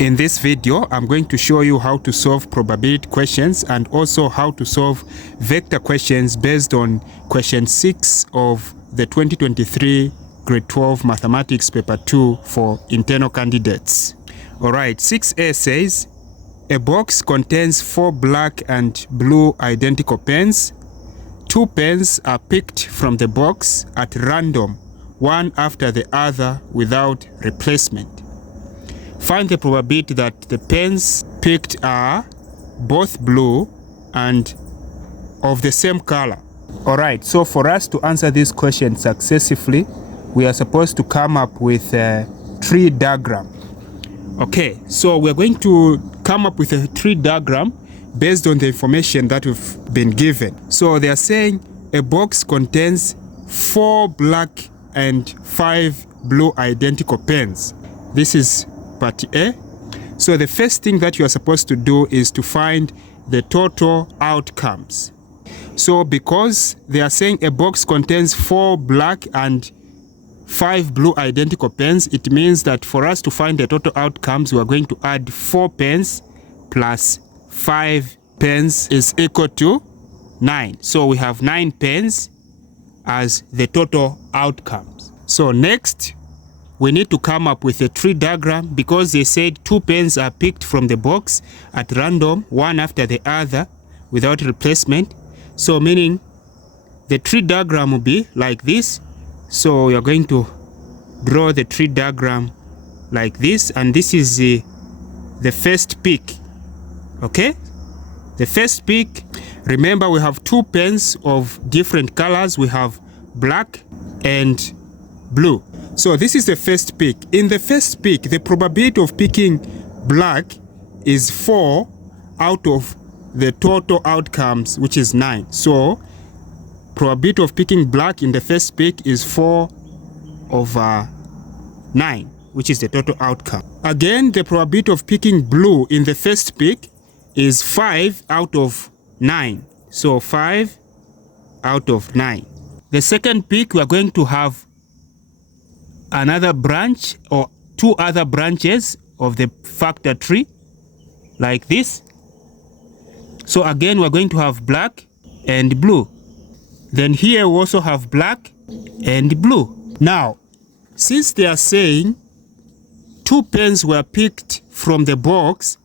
In this video, I'm going to show you how to solve probability questions and also how to solve vector questions based on question 6 of the 2023 Grade 12 Mathematics Paper 2 for internal candidates. Alright, 6A says, a box contains 4 black and blue identical pens. 2 pens are picked from the box at random, one after the other without replacement. Find the probability that the pens picked are both blue and of the same color. Alright, so for us to answer this question successfully, we are supposed to come up with a tree diagram. Okay, so we're going to come up with a tree diagram based on the information that we've been given. So they are saying a box contains 4 black and 5 blue identical pens. This is part A. So the first thing that you are supposed to do is to find the total outcomes. So because they are saying a box contains 4 black and 5 blue identical pens, it means that for us to find the total outcomes, we are going to add 4 pens plus 5 pens is equal to 9. So we have 9 pens as the total outcomes. So next, we need to come up with a tree diagram because they said 2 pens are picked from the box at random, one after the other without replacement. So meaning the tree diagram will be like this. So you're going to draw the tree diagram like this, and this is the first pick. Okay, the first pick, remember we have 2 pens of different colors. We have black and blue. So this is the first pick. In the first pick, the probability of picking black is 4 out of the total outcomes, which is 9. So probability of picking black in the first pick is 4 over 9, which is the total outcome. Again, the probability of picking blue in the first pick is 5 out of 9. So 5 out of 9. The second pick, we are going to have another branch or 2 other branches of the factor tree like this. So again, we're going to have black and blue. Then here we also have black and blue. Now, since they are saying 2 pens were picked from the box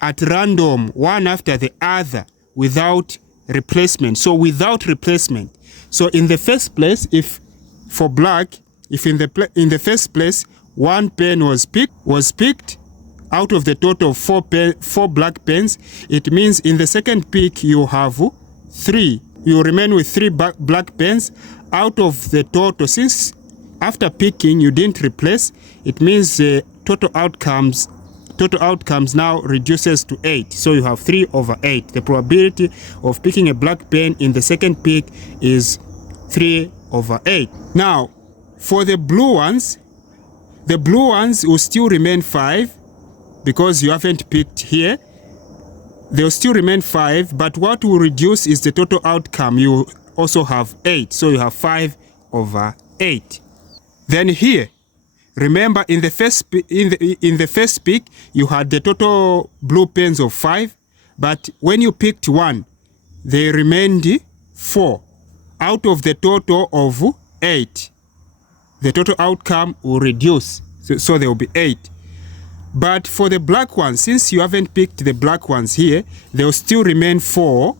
at random, one after the other without replacement. So without replacement. So in the first place, if for black, if in the first place 1 pen was picked out of the total of 4 black pens, it means in the second pick you have 3. You remain with 3 black pens out of the total. Since after picking you didn't replace, it means the total outcomes now reduces to 8. So you have 3 over 8. The probability of picking a black pen in the second pick is 3 over 8. Now, for the blue ones will still remain 5 because you haven't picked here. They'll still remain 5, but what will reduce is the total outcome. You also have 8, so you have 5 over 8. Then here, remember in the first pick, you had the total blue pens of 5, but when you picked 1, they remained 4 out of the total of 8. The total outcome will reduce, so there will be 8. But for the black ones, since you haven't picked the black ones here, they will still remain 4.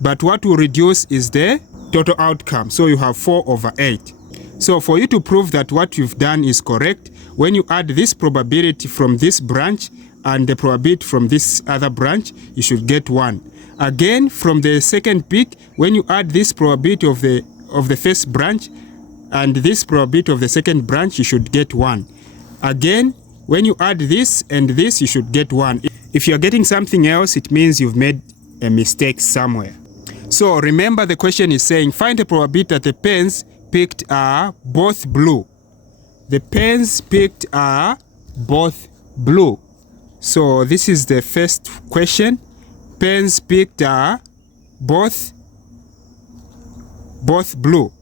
But what will reduce is the total outcome. So you have 4 over 8. So for you to prove that what you've done is correct, when you add this probability from this branch and the probability from this other branch, you should get 1. Again, from the second pick, when you add this probability of the first branch and this probability of the second branch, you should get 1. Again, when you add this and this, you should get 1. If you're getting something else, it means you've made a mistake somewhere. So remember, the question is saying, find the probability that the pens picked are both blue. The pens picked are both blue. So this is the first question. Pens picked are both blue.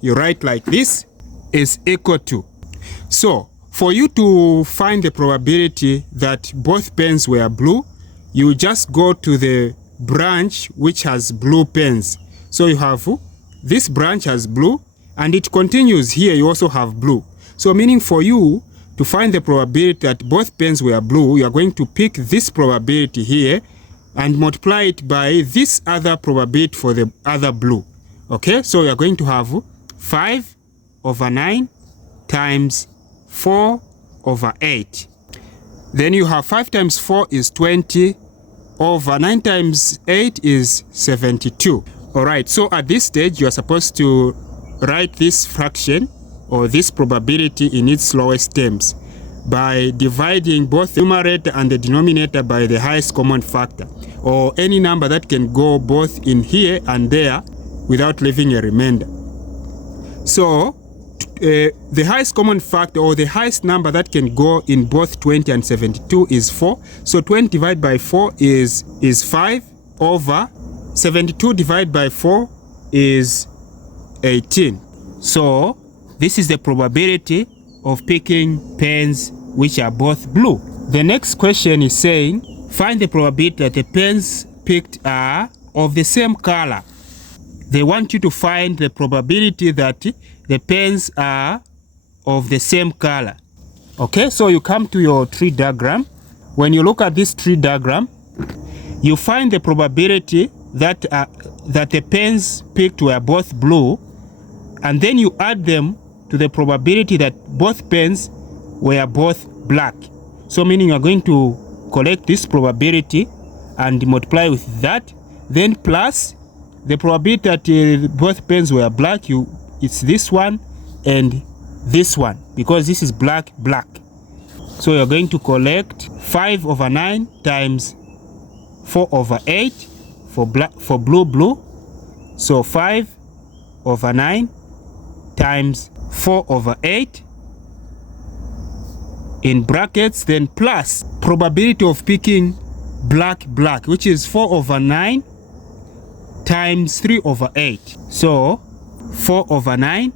You write like this is equal to. So For you to find the probability that both pens were blue, you just go to the branch which has blue pens. So you have this branch has blue, and it continues here, you also have blue. So meaning for you to find the probability that both pens were blue, you are going to pick this probability here and multiply it by this other probability for the other blue. Okay, so you are going to have 5 over 9 times 4 over 8. Then you have 5 times 4 is 20 over 9 times 8 is 72. All right, so at this stage, you are supposed to write this fraction or this probability in its lowest terms by dividing both the numerator and the denominator by the highest common factor, or any number that can go both in here and there without leaving a remainder. So the highest common factor, or the highest number that can go in both 20 and 72 is 4. So 20 divided by 4 is 5 over 72 divided by 4 is 18. So this is the probability of picking pens which are both blue. The next question is saying, find the probability that the pens picked are of the same color. They want you to find the probability that the pens are of the same color. Okay, so you come to your tree diagram. When you look at this tree diagram, you find the probability that the pens picked were both blue, and then you add them to the probability that both pens were both black. So meaning you are going to collect this probability and multiply with that, then plus the probability that both pens were black, it's this one and this one, because this is black, black. So you're going to collect 5 over 9 times 4 over 8 for blue, blue. So 5 over 9 times 4 over 8 in brackets, then plus probability of picking black, black, which is 4 over 9 times 3 over 8. So 4 over 9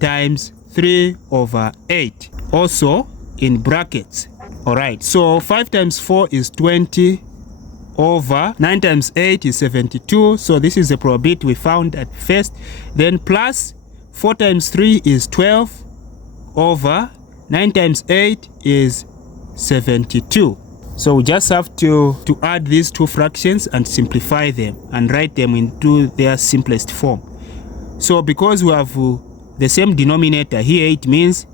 times 3 over 8, also in brackets. All right, so 5 times 4 is 20 over 9 times 8 is 72. So this is the probability we found at first. Then plus 4 times 3 is 12 over 9 times 8 is 72. So we just have to add these two fractions and simplify them and write them into their simplest form. So because we have the same denominator here, it means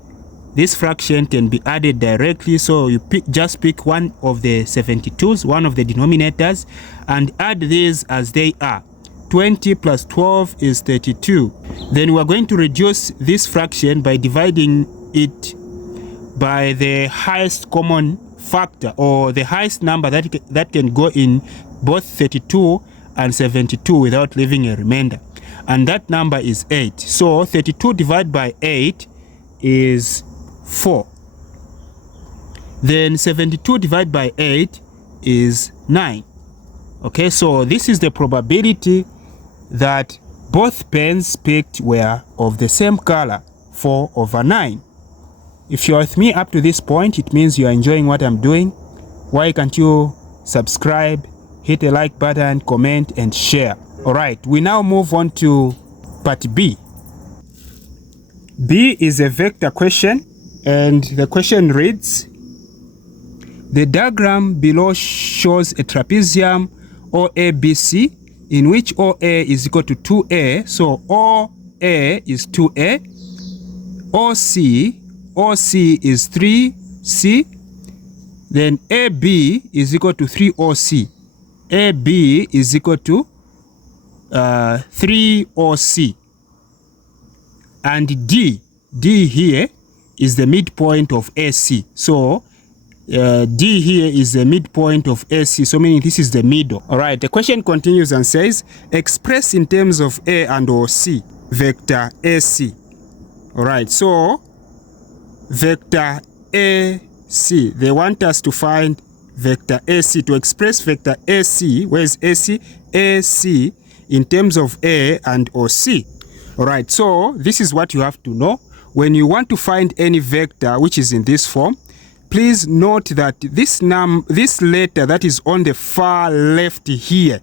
this fraction can be added directly. So you just pick one of the 72s, one of the denominators, and add these as they are. 20 plus 12 is 32. Then we are going to reduce this fraction by dividing it by the highest common factor, or the highest number that can go in both 32 and 72 without leaving a remainder. And that number is 8. So 32 divided by 8 is 4. Then 72 divided by 8 is 9. Okay, so this is the probability that both pens picked were of the same color, 4 over 9. If you're with me up to this point, it means you are enjoying what I'm doing. Why can't you subscribe, hit the like button, comment, and share? All right, we now move on to part B. B is a vector question, and the question reads, the diagram below shows a trapezium OABC in which OA is equal to 2A. So OA is 2A, OC is 3C, then AB is equal to 3OC. AB is equal to 3OC. And D here is the midpoint of AC. So D here is the midpoint of AC, so meaning this is the middle. All right, the question continues and says, express in terms of A and OC, vector AC. All right, so vector AC, they want us to find vector AC. To express vector AC, where is AC? AC in terms of A and OC. All right, so this is what you have to know. when you want to find any vector which is in this form, please note that this letter that is on the far left here,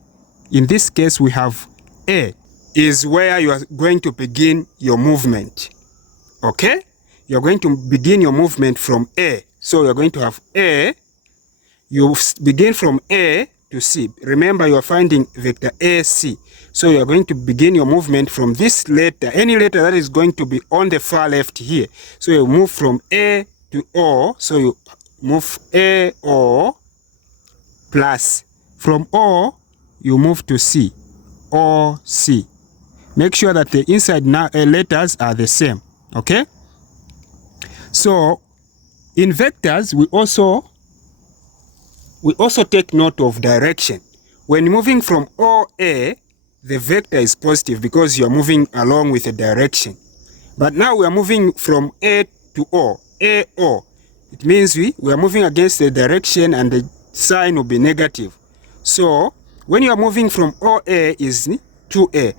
in this case we have A, is where you are going to begin your movement. Okay? You're going to begin your movement from A. So you're going to have A. You begin from A to C. Remember, you are finding vector AC. So you are going to begin your movement from this letter, any letter that is going to be on the far left here. So you move from A to O. So you move A, O, plus. From O, you move to C, O, C. Make sure that the inside letters are the same. Okay? So in vectors, we also take note of direction. When moving from OA, the vector is positive because you are moving along with a direction. But now we are moving from A to O, AO. It means we are moving against the direction and the sign will be negative. So when you are moving from OA is to A,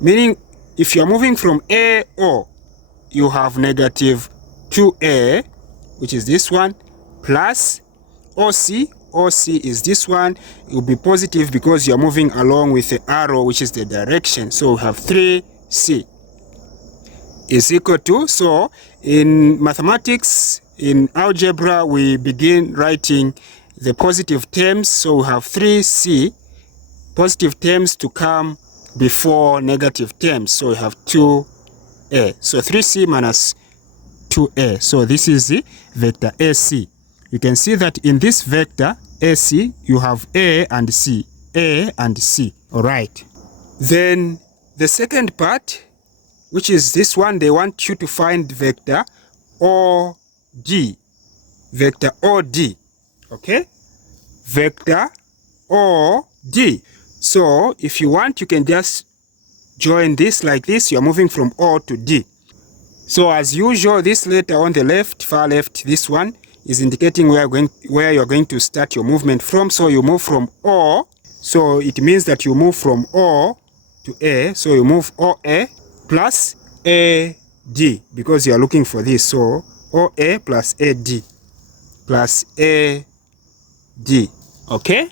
meaning if you are moving from AO, you have negative 2A, which is this one, plus OC. OC is this one. It will be positive because you are moving along with the arrow, which is the direction. So we have 3C is equal to, so in mathematics, in algebra, we begin writing the positive terms. So we have 3C, positive terms to come before negative terms. So we have 2A. So 3C minus 2A. So this is the vector AC. You can see that in this vector AC, you have A and C. A and C. All right. Then the second part, which is this one, they want you to find vector OD. Vector OD. Okay? Vector OD. So if you want, you can just join this like this. You're moving from O to D. So as usual, this letter on the left, far left, this one, is indicating where you're going to start your movement from. So you move from O. So it means that you move from O to A. So you move OA plus AD because you are looking for this. So OA plus AD plus AD. Okay?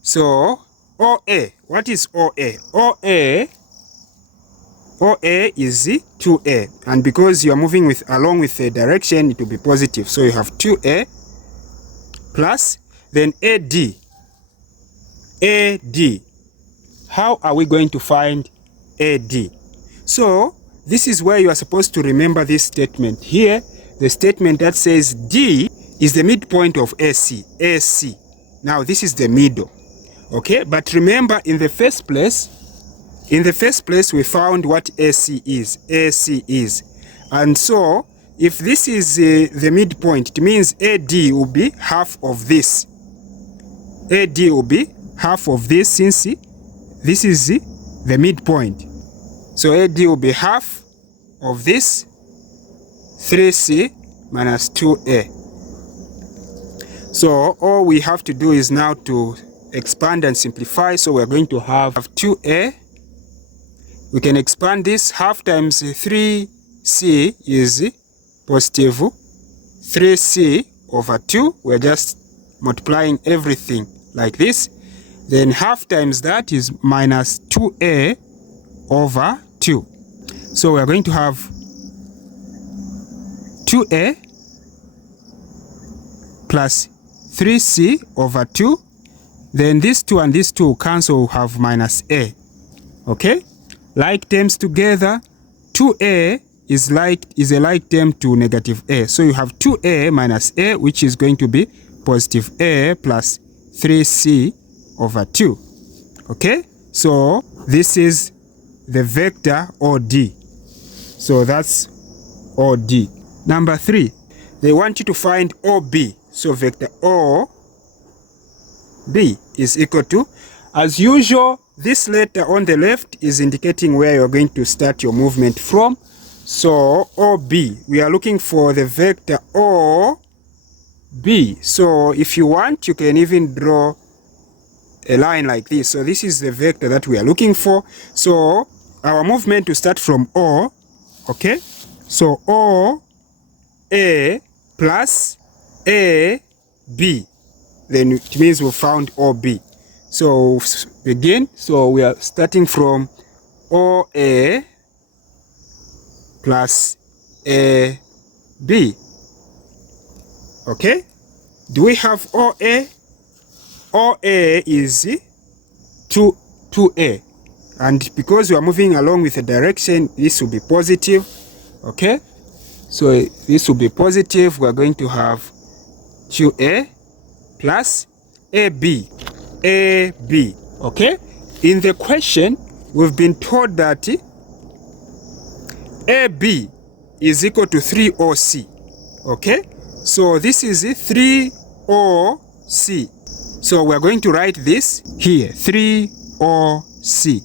So OA. What is OA? OA is 2A, and because you are moving along with the direction, it will be positive. So you have 2A plus, then AD. AD. How are we going to find AD? So this is where you are supposed to remember this statement. Here, the statement that says D is the midpoint of AC. AC. Now this is the middle. Okay, but remember in the first place, we found what AC is. AC is. And so, if this is the midpoint, it means AD will be half of this. AD will be half of this since this is the midpoint. So AD will be half of this 3C minus 2A. So all we have to do is now to expand and simplify. So we're going to have 2A. We can expand this. Half times 3C is positive 3C over 2. We're just multiplying everything like this. Then half times that is minus 2A over 2. So we're going to have 2A plus 3C over 2. Then this 2 and this 2 will cancel, we'll have minus A. Okay? Like terms together, 2A is a like term to negative A. So you have 2A minus A, which is going to be positive A plus 3C over 2. Okay? So this is the vector OD. So that's OD. Number 3, they want you to find OB. So vector OB is equal to, as usual, this letter on the left is indicating where you're going to start your movement from. So OB, we are looking for the vector OB. So if you want, you can even draw a line like this. So this is the vector that we are looking for. So our movement to start from O, okay? So OA plus AB. Then it means we found OB. So begin. So we are starting from OA plus AB. Okay? Do we have OA? OA is 2A. And because we are moving along with the direction, this will be positive. Okay? So this will be positive. We are going to have 2A plus AB. AB. Okay? In the question, we've been told that AB is equal to 3OC. Okay? So this is 3OC. So we're going to write this here, 3OC.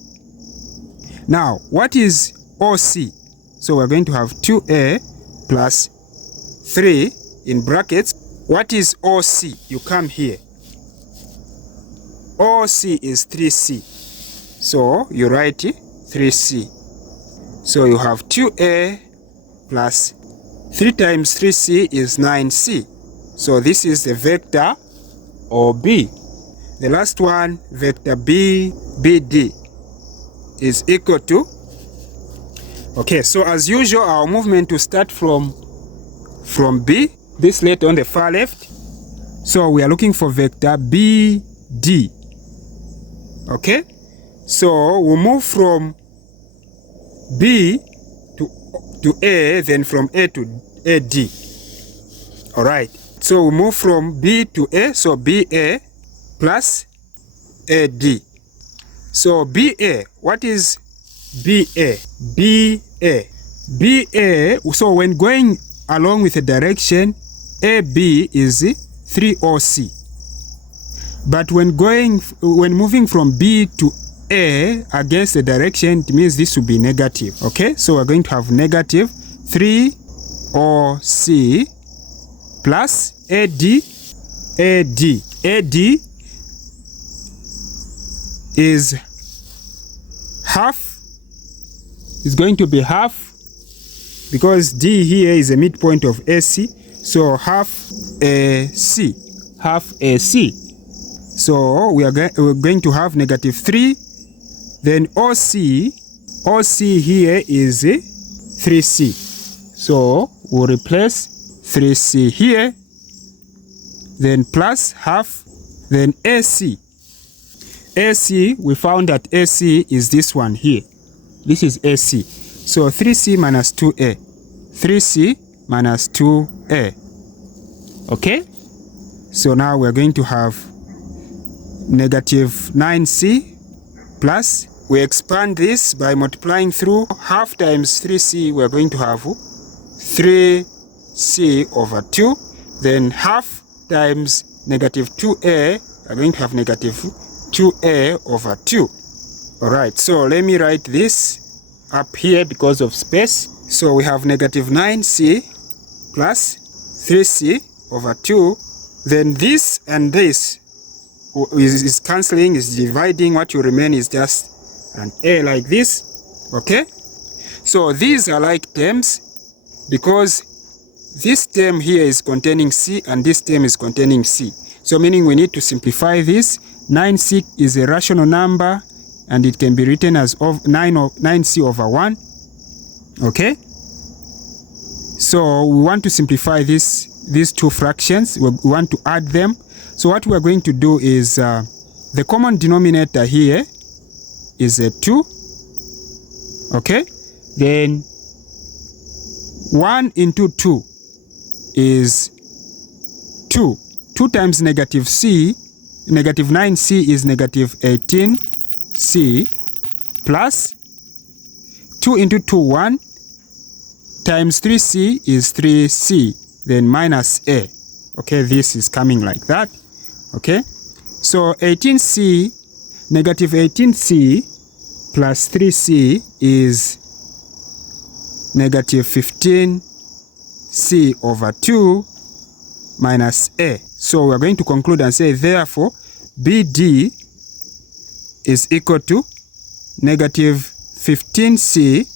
Now, what is OC? So we're going to have 2A plus 3 in brackets. What is OC? You come here. OC is 3C. So you write 3C. So you have 2A plus 3 times 3C is 9C. So this is the vector OB. The last one, vector BD, is equal to. Okay, so as usual, our movement to start from B, this letter on the far left. So we are looking for vector BD. Okay, so we'll move from B to A, then from A to AD. All right, so we move from B to A, so BA plus AD. So BA, what is BA? BA, so when going along with the direction, AB is 3OC. But when moving from B to A against the direction, it means this will be negative. Okay, so we're going to have negative 3OC plus AD. AD is half. It's going to be half because D here is a midpoint of AC. So half AC. Half AC. So we're going to have negative 3. Then OC here is 3C. So we'll replace 3C here. Then plus half. Then AC. AC, we found that AC is this one here. This is AC. So 3C minus 2A. 3C minus 2A. Okay? So now we're going to have negative 9C plus, we expand this by multiplying through half times 3C, we're going to have 3C over 2. Then half times negative 2A, we're going to have negative 2A over 2. All right, so let me write this up here because of space. So we have negative 9C plus 3C over 2. Then this and this is cancelling, is dividing. What will remain is just an A like this. Okay? So these are like terms because this term here is containing C and this term is containing C. So meaning we need to simplify this. 9C is a rational number and it can be written as 9C over 1. Okay? So we want to simplify these two fractions. We want to add them. So what we are going to do is the common denominator here is a 2. Okay? Then 1 into 2 is 2. 2 times negative C, negative 9C is negative 18C plus 2 into 2, 1 times 3C is 3C, then minus A. Okay, this is coming like that. Okay, so 18C, negative 18C plus 3C is negative 15C over 2 minus A. So we're going to conclude and say, therefore, BD is equal to negative 15C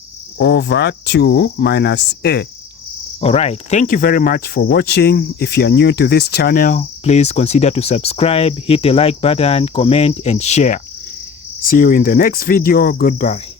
over 2 minus A. Alright, thank you very much for watching. If you are new to this channel, please consider to subscribe, hit the like button, comment and share. See you in the next video. Goodbye.